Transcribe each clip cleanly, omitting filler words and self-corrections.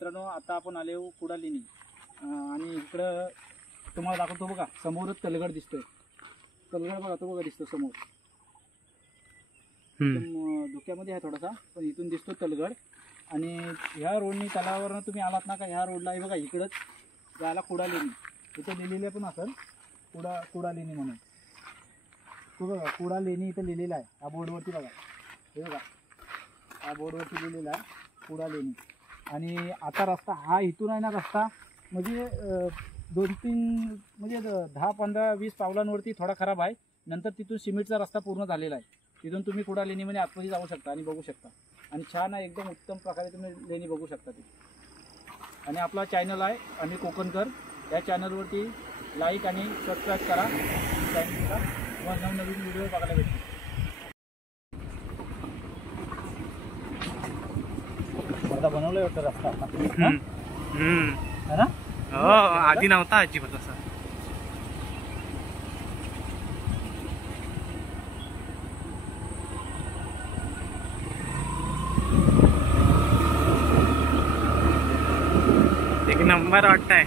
मित्रांनो आता आपण आले कुडाळ लेणी आणि इकडं तुम्हाला दाखवतो बघा, समोरच तलगड दिसतोय. तलगड बघा, तो बघा दिसतो समोर, धुक्यामध्ये आहे थोडासा, पण इथून दिसतो तलगड. आणि ह्या रोडनी तलावावरनं तुम्ही आलात ना का, ह्या रोडला आहे बघा इकडंच जायला कुडाळ लेणी. इथं लिहिलेलं पण असेल कुडाळ लेणी म्हणून. तो बघा कुडाळ लेणी इथं लिहिलेलं आहे या बोर्डवरती बघा. हे बघा या बोर्डवरती लिहिलेला आहे कुडाळ लेणी. आणि आता रस्ता हा इथून आहे ना, रस्ता म्हणजे 2-3 म्हणजे 10-15-20 पावलांवरती थोडा खराब आहे. नंतर तिथून सिमेंटचा रस्ता पूर्ण झालेला आहे. तिथून तुम्ही कुडाळ लेणीमध्ये आतमध्ये जाऊ शकता आणि बघू शकता. आणि छान आहे, एकदम उत्तम प्रकारे तुम्ही लेणी बघू शकता ती. आणि आपला चॅनल आहे आम्ही कोकणकर, या चॅनलवरती लाईक आणि सबस्क्राईब करा चॅनलला, व नवनवीन व्हिडिओ बघायला भेटतील. आता बनवलंय वाटतं रस्ता आता, है ना? हो, आधी नव्हता अजिबात असा. एक नंबर वाटतंय.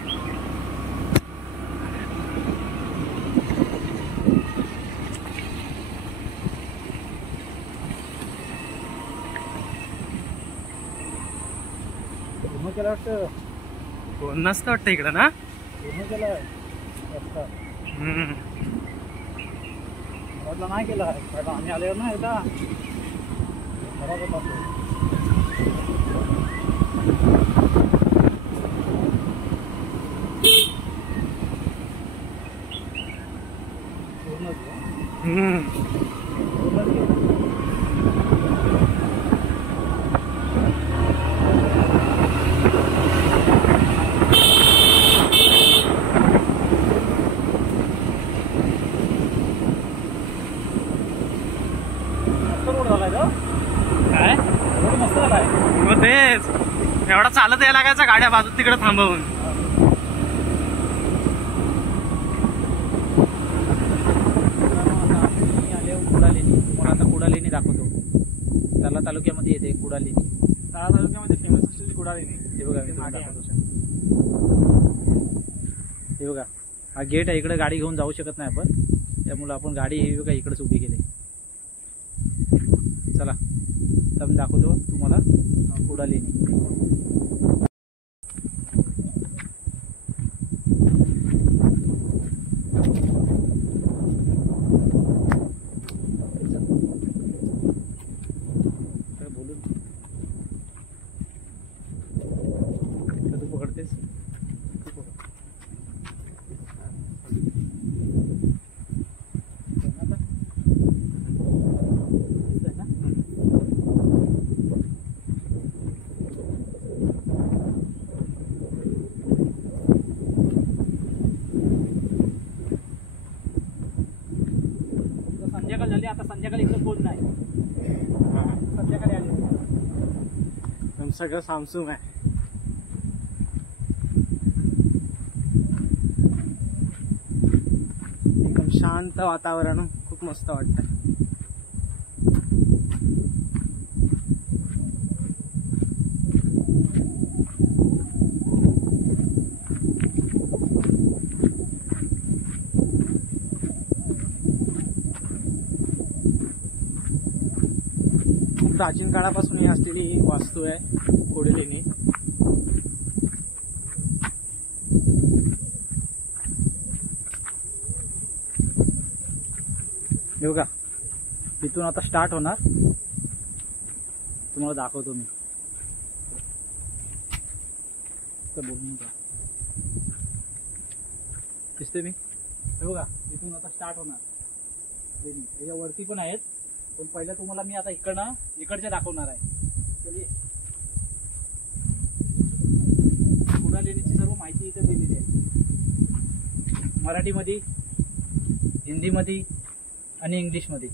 पूर्ण केला वाटतं, कोण नसतं वाटतं इकडं ना. पूर्ण केला रस्ता. म्हटलं नाही केला आहे, आम्ही आल्यावर ना एकदा खराब होता. काय मस्त झालाय. मग तेच एवढा चालत यायला लागायचा, गाड्या बाजूत तिकडे थांबवून. आले कुडाळ लेणी. तुम्हाला आता कुडाळ लेणी दाखवतो. तला तालुक्यामध्ये येते कुडाळ लेणी. तळा तालुक्यामध्ये फेमस असलेली कुडाळ लेणी. हे बघा मी दाखवतो. हे बघा हा गेट आहे, इकडे गाडी घेऊन जाऊ शकत नाही आपण, त्यामुळे आपण गाडी हे बघा इकडेच उभी केली. चला तर मी दाखवतो तुम्हाला कुडाळ लेणी. बोलून तू पकडतेस, संध्याकाळ झाली. आता संध्याकाळी इकडे कोण नाही, संध्याकाळी आले. सगळं सामसूम आहे. एकदम शांत वातावरण, खूप मस्त वाटतं. प्राचीन काळापासून ही असलेली ही वास्तू आहे कुडाळ लेणी. हे बघा इथून आता स्टार्ट होणार, तुम्हाला दाखवतो मी. तर बोलून दिसते मी. हे बघा इथून आता स्टार्ट होणार लेणी. याच्यावरती पण आहेत, पण पहिलं तुम्हाला मी आता इकडच्या दाखवणार आहे. कुडाळ लेणीची सर्व माहिती इथे दिलेली आहे, मराठीमध्ये, हिंदीमध्ये आणि इंग्लिशमध्ये.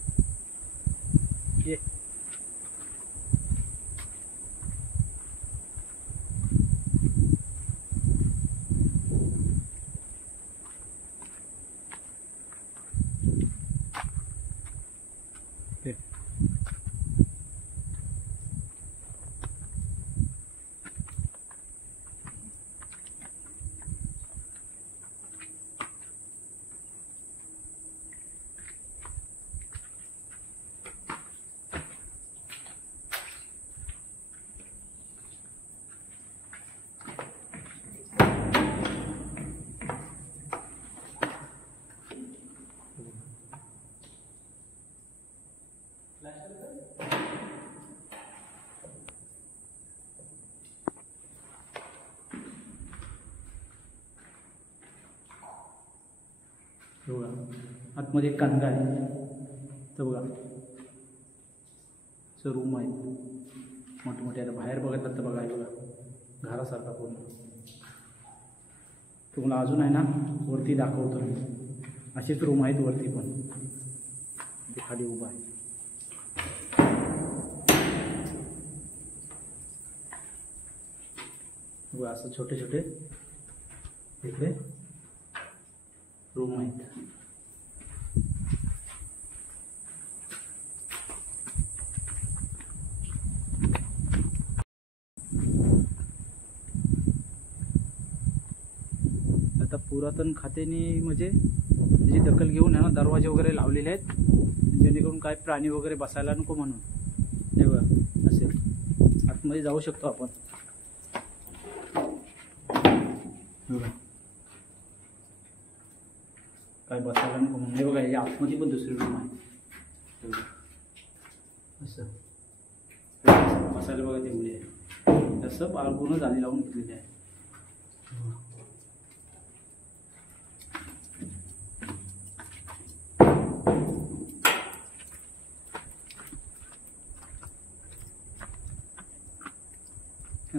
हे बघा आतमध्ये एक कणगा आहे. तर बघा असं रूम आहे मोठमोठे. आता बाहेर बघितलं तर बघा हे बघा घरासारखा पूर्ण. तुम्हाला अजून आहे ना वरती दाखवतो मी. अशीच रूम आहेत वरती पण. ते खाली उभा आहे. बघा असं छोटे छोटे इकडे रूम आहेत. आता पुरातन खात्याने म्हणजे त्याची दखल घेऊन आहे ना दरवाजे वगैरे लावलेले आहेत, जेणेकरून काय प्राणी वगैरे बसायला नको म्हणून. हे बघा असेल आतमध्ये जाऊ शकतो आपण. बघा काय बसायला नको म्हणून. हे बघा याच्या आतमध्ये पण दुसरी रूम आहे. असं बसायला बघा तेवढी आहे. तसं पूर्ण जाळी लावून घेतलेली आहे.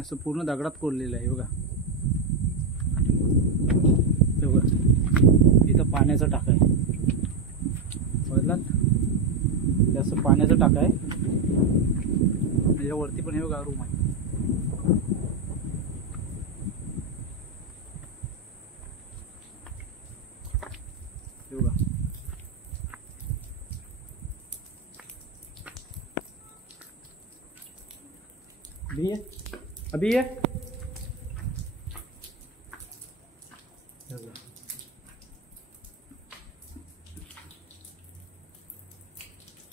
असं पूर्ण दगडात कोरलेलं आहे. बघा हे बघा इथं पाण्याचा टाका आहे. बघलात हे असं पाण्याचा टाका आहे. त्याच्यावरती पण हे बघा रूम आहे. हे बघा अभी है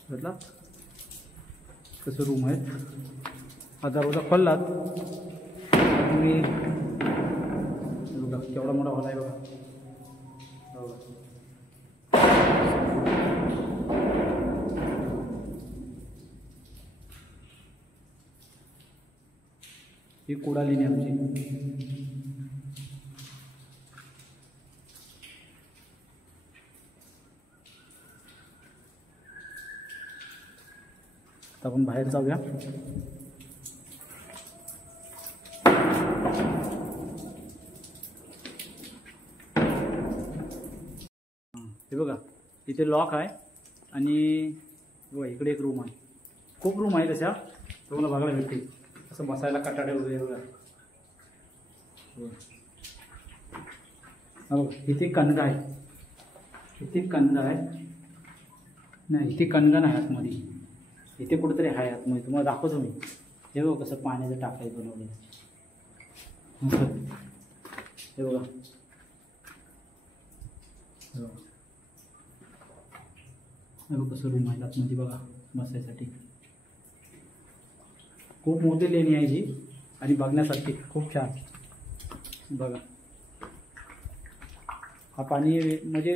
बदला कसं रूम आहे. हा दरवाजा खोललात तुम्ही बघा केवढा मोठा हॉल आहे. बघा ही कुडालीने आमची. आता आपण बाहेर जाऊया. हे बघा इथे लॉक आहे आणि बघा इकडे एक रूम आहे. खूप रूम आहे तशा तुम्हाला बघायला भेटतील. असं बसायला कटाडे वगैरे बघा. हो इथे कणगा आहे. इथे कणगा आहे नाही इथे कणगा नाही आतमध्ये. इथे कुठेतरी आहे आतमध्ये. तुम्हाला दाखवतो मी. हे बघा कसं पाण्याचं टाकाय बनवलेलं. हे बघा हे बघा कसं रूम आहे आतमध्ये. बघा बसायसाठी खूप मोठी लेणी आहे ही आणि बघण्यासाठी खूप छान. बघा हा पाणी म्हणजे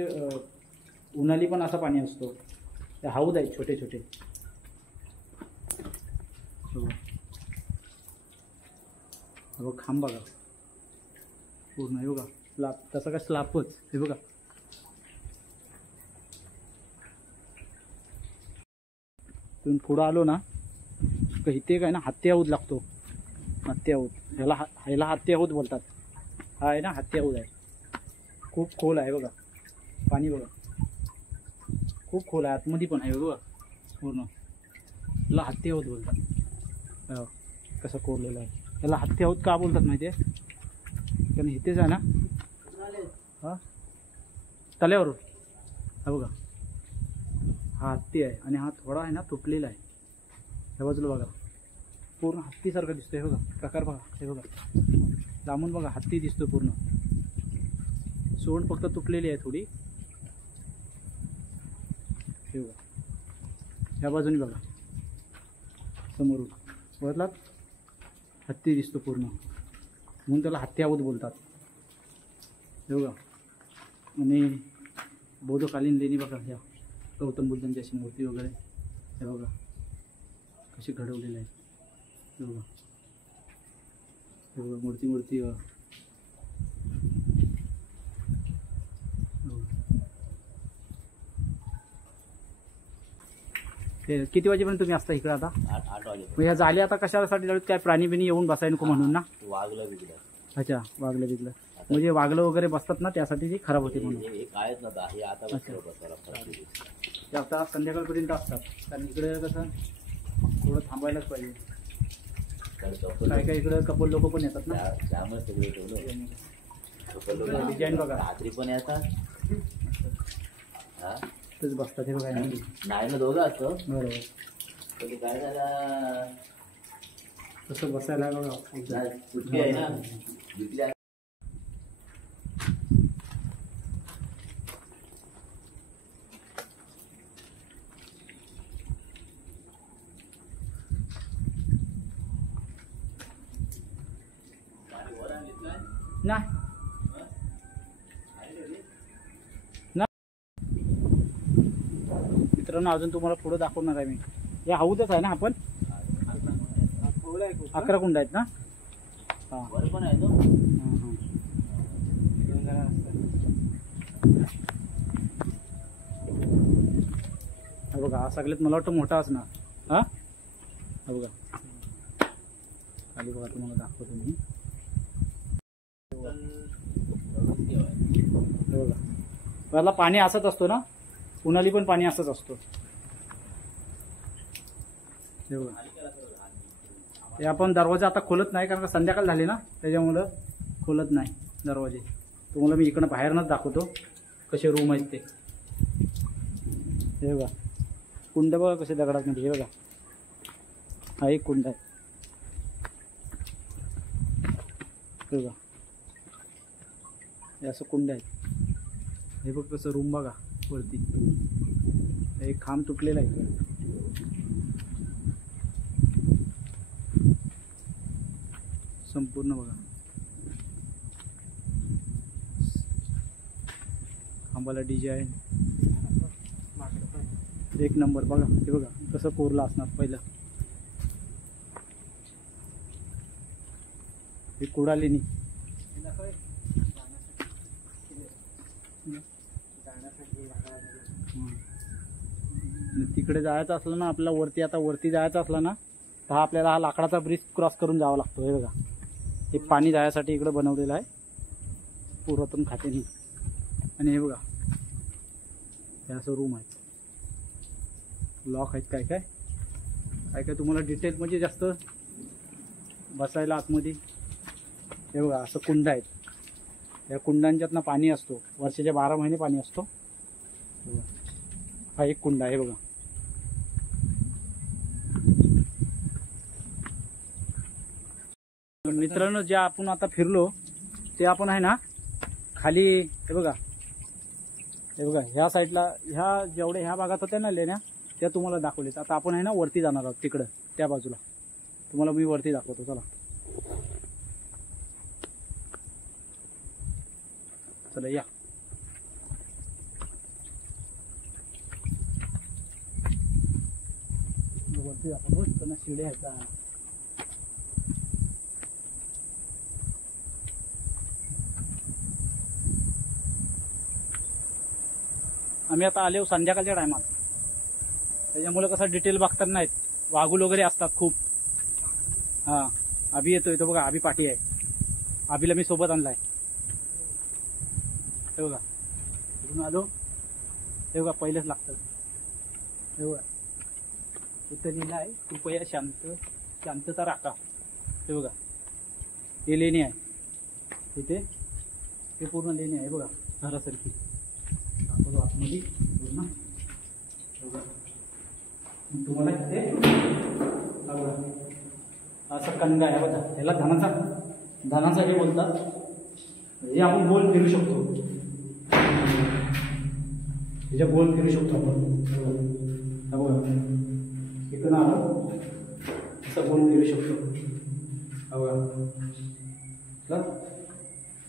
उन्हाळी पण असा पाणी असतो. ते हौद आहेत छोटे छोटे. बघा खांब बघा पूर्ण. हे बघा स्लाब तसं काय स्लाबच. हे बघा तुम्ही पुढं आलो ना तर इथे काय ना हत्ती हौद लागतो. हत्ती हौद ह्याला हत्ती हौद बोलतात. हा आहे ना हत्ती हौद आहे. खूप खोल आहे. बघा पाणी बघा खूप खोल आहे. आतमध्ये पण आहे बघा पूर्ण. याला हत्ती हौद बोलतात. कसं कोरलेलं आहे. याला हत्ती हौद का बोलतात माहिती आहे. कारण इथेच आहे ना हा तल्यावर. हा बघा हा हत्ती आहे आणि हा थोडा आहे ना तुटलेला आहे. हे बाजूला बघा पूर्ण हत्तीसारखं दिसतो. हे बघा प्रकार बघा. हे बघा लांबून बघा हत्ती दिसतो पूर्ण. सोंड फक्त तुटलेली आहे थोडी. हे बघा या बाजूने बघा समोरून बघलात हत्ती दिसतो पूर्ण म्हणून त्याला हत्ती हौद बोलतात. हे बघा आणि बौद्धकालीन लेणी बघा. ह्या गौतम बुद्धांची अशी मूर्ती वगैरे. हे बघा कशी घडवलेली आहे. हे बघा हे बघा मूर्ती ते किती वाजेपर्यंत तुम्ही असता इकडे आता? 8 वाजे मग ह्या जाली आता कशासाठी लावलीत? काय प्राणी बिणी येऊन बसाय नको म्हणून ना? वागलं बिगलं. अच्छा, वागलं बिगलं म्हणजे वागलं वगैरे बसतात ना, त्यासाठी ती खराब होते म्हणून. हे कायच नव्हतं, हे आता बसलं बसायला फरक. ते आता संध्याकाळपर्यंत असतात, कारण इकडे कसं थोडं थांबायलाच पाहिजे. काय काय इकडे कपल लोक पण येतात ना, त्यामुळे सगळे ठेवलं. डिझाईन बघा, रात्री पण येतात. हा तेच बसतात. हे बघा, नाही ना, दोघं असतो. बरोबर. कधी काय झालं तसं बसायला बघा, सुट्टी आहे ना, सुट्टी आहे. नाही मित्रांनो, अजून तुम्हाला पुढे दाखवणार आहे मी. हे हौदच आहे ना आपण? 11 कुंड आहेत ना? हां, वर पण आहे तो. हा बघा, हा सगळ्यात मला वाटतं मोठा असणार. हा बघा, खाली बघा, तुम्हाला दाखवतो मी. बघा, पहिला पाणी असंच असतो ना, उन्हाळी पण पाणी असंच असतो. हे बघा, हे आपण दरवाजा आता खोलत नाही, कारण का संध्याकाळ झाली ना, त्याच्यामुळं खोलत नाही दरवाजे. तुम्हाला मी इकडं बाहेरनच दाखवतो कसे रूम आहेत ते. हे बघा, कुंड बघा कसे दगडात मध्ये. हे बघा, हा एक कुंड आहे. हे बघा, हे असं कुंड आहे. हे बघ कसं रूम बघा वरती. एक खांब तुटलेला आहे. संपूर्ण बघा, खांबाला डिझाईन एक नंबर. बघा, हे बघा कसं कोरलं असणार पहिलं. हे कुडालेनी. तिकडे जायचं असलं ना, आपल्याला वरती, आता वरती जायचं असलं ना, तर हा आपल्याला हा लाकडाचा ब्रिज क्रॉस करून जावा लागतो. हे बघा, हे पाणी जायसाठी इकडे बनवलेलं आहे पुरातन खात्याने. आणि हे बघा, हे असं रूम आहे, लॉक आहेत. काय काय काय काय तुम्हाला डिटेल म्हणजे जास्त बसायला आतमध्ये. हे बघा, असं कुंड आहेत. या कुंडांच्यातनं पाणी असतो, वर्षाचे 12 महिने पाणी असतो. हा एक कुंड आहे बघा. मित्रांनो, जे आपण आता फिरलो ते आपण आहे ना खाली. हे बघा, हे बघा, ह्या साईडला ह्या जेवढे ह्या भागात होत्या ना लेण्या, त्या तुम्हाला दाखवलेत. आता आपण आहे ना वरती जाणार आहोत, तिकडं त्या बाजूला. तुम्हाला मी वरती दाखवतो, चला. चला या. वरती दाखवतो, त्यांना शिडे आहेत. आम्ही आता आलो संध्याकाळच्या टायमात, त्याच्यामुळे कसं डिटेल बघतात नाहीत. वाघूल वगैरे असतात खूप. हां, अभि येतोय तो बघा, अभि पाठी आहे. अभिला मी सोबत आणलाय. हे बघा, इथून आलो. हे बघा, पहिलेच लागतं. हे बघा, इथं लिहिलं आहे, कृपया शांतता राखा. हे बघा, हे लेणी आहे इथे. हे पूर्ण लेणी आहे बघा, घरासारखी. आतमध्ये पूर्ण. तुम्हाला इथे असं कंगा आहे बघा, ह्याला धनाचा हे बोलतात. हे आपण गोल फिरू शकतो, ह्याच्या गोल फिरू शकतो आपण. बघा, इकडं आलो असं गोल फिरू शकतो. बघा,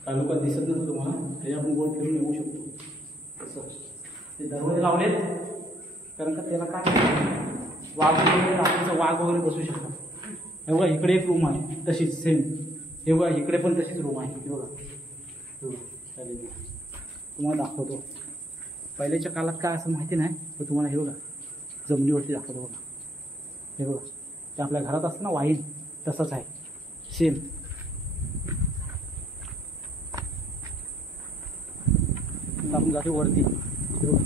तालुक्यात दिसत नसतं तुम्हाला, त्याच्या आपण गोल फिरून येऊ शकतो. ते दरवाजे लावलेत कारण का त्याला काय वाघ वगैरे, रात्रीचा वाघ वगैरे बसू शकतात. हे बघा, इकडे एक रूम आहे तशीच सेम. हे बघा, इकडे पण तशीच रूम आहे. हे बघा, चालेल, तुम्हाला दाखवतो. पहिल्याच्या काळात काय असं माहिती नाही, पण तुम्हाला हे बघा जमिनीवरती दाखवतो बघा. हे बघा, ते आपल्या घरात असतं ना वाईन, तसंच आहे सेम. आपण जातो वरती. हे बघा,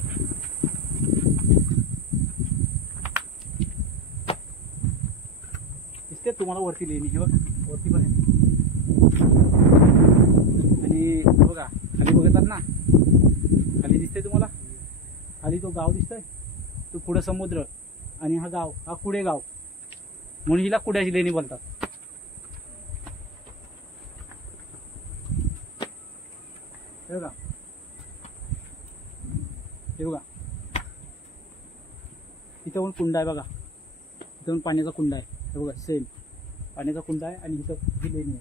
दिसते तुम्हाला वरती लेणी. हे बघा वरती पण आहे. आणि हे बघा खाली बघतात ना, खाली दिसते तुम्हाला, खाली तो गाव दिसतोय, तो पुढे समुद्र आणि हा गाव, हा कुडे गाव, म्हणून हिला कुड्याची लेणी बोलतात. हे बघा, हे बघा इथं पण कुंड आहे बघा, इथं पण पाण्याचा कुंड आहे. हे बघा सेम पाण्याचा कुंड आहे आणि इथं ही लेणी आहे.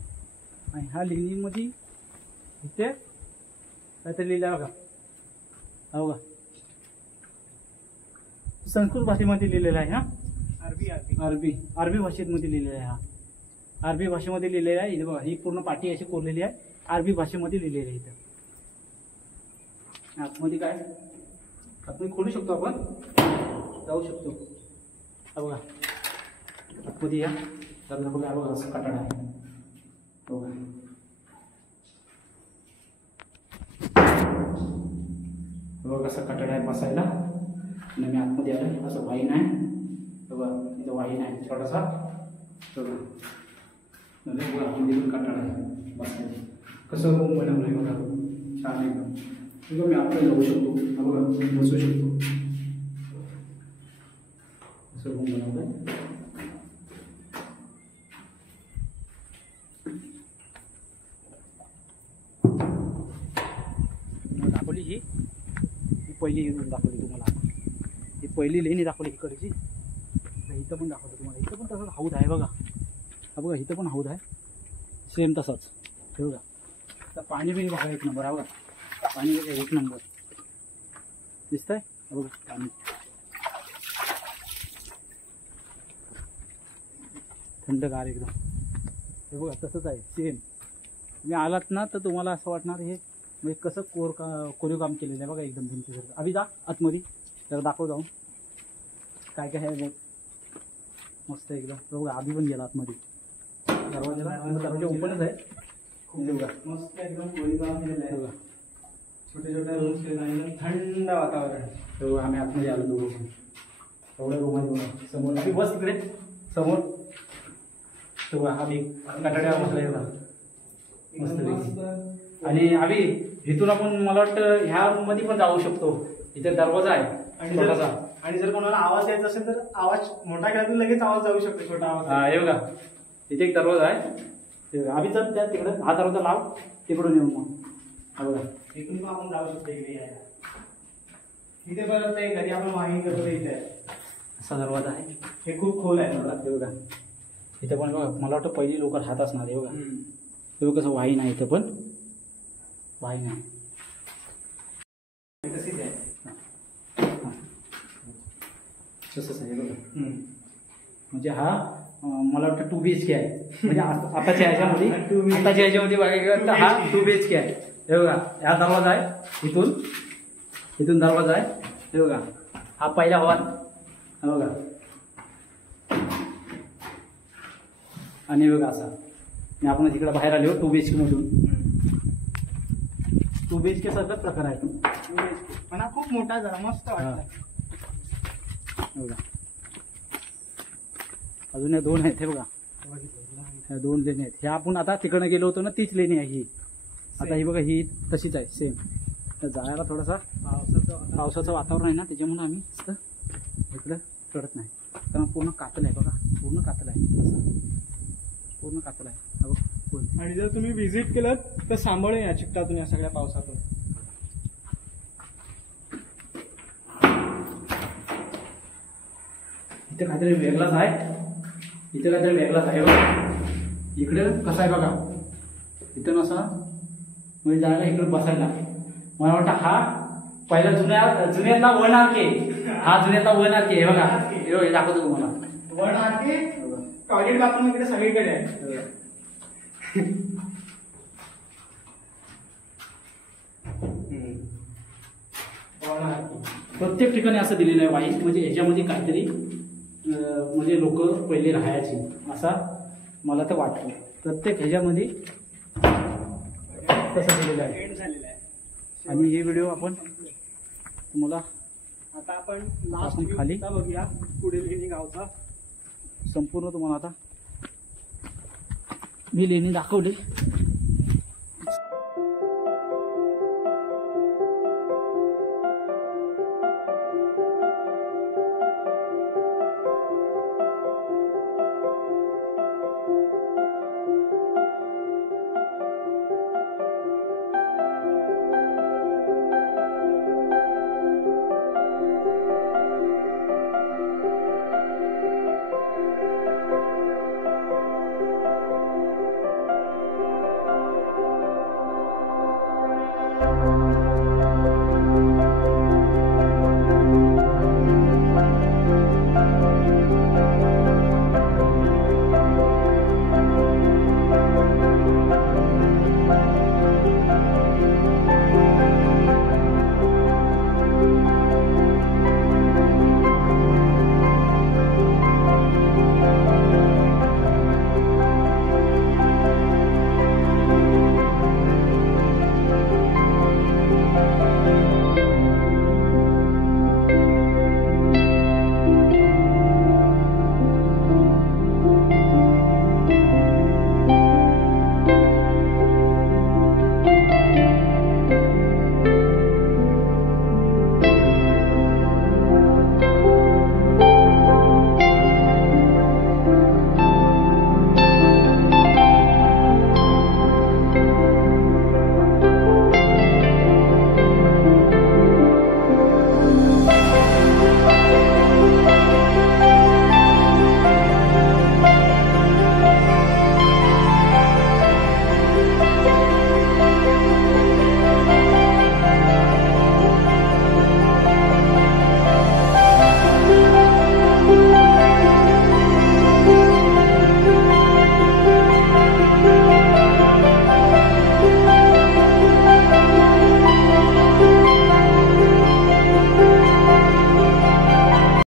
आणि ह्या लेणीमध्ये इथे काहीतरी लिहिलं आहे बघा. हा बघा संस्कृत भाषेमध्ये लिहिलेला आहे. हा अरबी भाषेमध्ये लिहिलेला आहे. हा अरबी भाषेमध्ये लिहिलेला आहे. इथे बघा ही पूर्ण पाटी अशी कोरलेली आहे, अरबी भाषेमध्ये लिहिलेली आहे. इथं आतमध्ये काय, आतमध्ये खोलू शकतो आपण, जाऊ शकतो. हा बघा आतमध्ये या, तर बघा बघा असं कठाड आहे. बघा बघा कसं कठाड आहे बसायला. आणि मी आतमध्ये आलं, असं वाईन आहे. बघा इथं वाईन आहे छोटासा. बघा बघा आतमध्ये पण कठाड आहे बसायला. कसं रूम बनवलं आहे बघा, छान एकदम. बघा मी आतमध्ये जाऊ शकतो. हा बघा बसू शकतो. असं रूम बनवलं आहे. दाखवली ही पहिली रूम दाखवली तुम्हाला. ही पहिली लेणी दाखवली इकडची. इथं पण दाखवतो तुम्हाला. इथं पण तसंच हौद आहे बघा. हा बघा इथं पण हौद आहे सेम तसंच. हे बघा तर पाणी बी बघा एक नंबर. हा बघा पाणी बघा एक नंबर दिसतंय. हा बघा पाणी थंडगार एकदम. हे बघा तसंच आहे सेम. तुम्ही आलात ना तर तुम्हाला असं वाटणार हे म्हणजे कसं कोरीव काम केलेलं आहे बघा एकदम भिंतीसारखं. आधी जा आतमध्ये जरा दाखव जाऊन काय काय आहे. मस्त एकदम. बघा आधी पण गेला आतमध्ये, दरवाजा ओपनच आहे. बघा मस्त एकदम कोरीव काम केलेलं आहे. बघा छोटे छोटे रूम्स एकदम थंड वातावरण. बघा आम्ही आतमध्ये आलो दोघं पण. एवढ्या रूम आहे बघा. समोर आम्ही बस इकडे समोर. बघा आम्ही कटाड्यावर बसलाय बघा मस्त. आणि आम्ही इथून आपण मला वाटतं ह्या रूम मध्ये पण जाऊ शकतो. इथे दरवाजा आहे छोटासा. आणि जर कोणाला आवाज यायचा असेल तर आवाज मोठा केला तर लगेच आवाज जाऊ शकतो. छोटा आवाज. हा हे बघा इथे एक दरवाजा आहे. आम्ही जर त्या तिकडे हा दरवाजा लाव, तिकडून येऊ मग. हा बघा इथून पण आपण जाऊ शकतो इकडे यायला. इथे परत ते घरी आपण वाहिनी करतो इथे आहे. असा दरवाजा आहे. हे खूप खोल आहे. हे बघा इथे पण बघा मला वाटतं पहिली लोक राहत असणार. हे बघा हे बघा कसं वाईन आहे. इथं पण वाईन आहे. तशीच आहे. तसंच आहे बघा. म्हणजे हा मला वाटतं 2 BHK आहे. म्हणजे आताच्या ह्याच्यामध्ये बघायला तर हा 2 BHK आहे. हे बघा हा दरवाजा आहे. इथून दरवाजा आहे. हे बघा हा पहिला हॉल. हा बघा आणि बघा असा मी आपण इकडे बाहेर आलो 2 BHK मधून. 2 BHK सारखाच प्रकार आहे. पण हा खूप मोठा जरा मस्त वाटतं. बघा अजून या 2 आहेत. हे बघा ह्या 2 लेणी आहेत. ह्या आपण आता तिकडनं गेलो होतो ना तीच लेणी आहे ही. आता ही बघा ही तशीच आहे सेम. तर जायला थोडासा पावसाचं वातावरण आहे ना त्याच्यामुळे आम्ही इकडं चढत नाही. कारण पूर्ण कातल आहे बघा. पूर्ण कातल आहे. पूर्ण कातल आहे. हा बघ. आणि जर तुम्ही व्हिजिट केलं तर सांभाळून या चिकटातून या सगळ्या पावसातून. इथे काहीतरी वेगळाच आहे. इथे काहीतरी वेगळाच आहे बघा. इकडे कसं आहे बघा. इथं नसा म्हणजे जायला इकडे बसायला मला वाटतं हा पहिला जुन्यातला 1 RK. हा जुन्यातला 1 RK. हे बघा हे दाखवतो तुम्हाला. 1 RK टॉयलेट बाथरूम इकडे सगळीकडे आहे. प्रत्येक ठिकाणी असं दिलेलं आहे वाई, म्हणजे ह्याच्यामध्ये काहीतरी म्हणजे लोक पहिले राहायचे असा मला तर वाटतं. प्रत्येक ह्याच्यामध्ये तसं दिलेलं आहे. एंड झालेला आहे. आणि हे व्हिडिओ आपण तुम्हाला आता आपण आपण लास्ट खाली बघूया पुढील लेणी गावचा. संपूर्ण तुम्हाला आता मी लेणी दाखवली.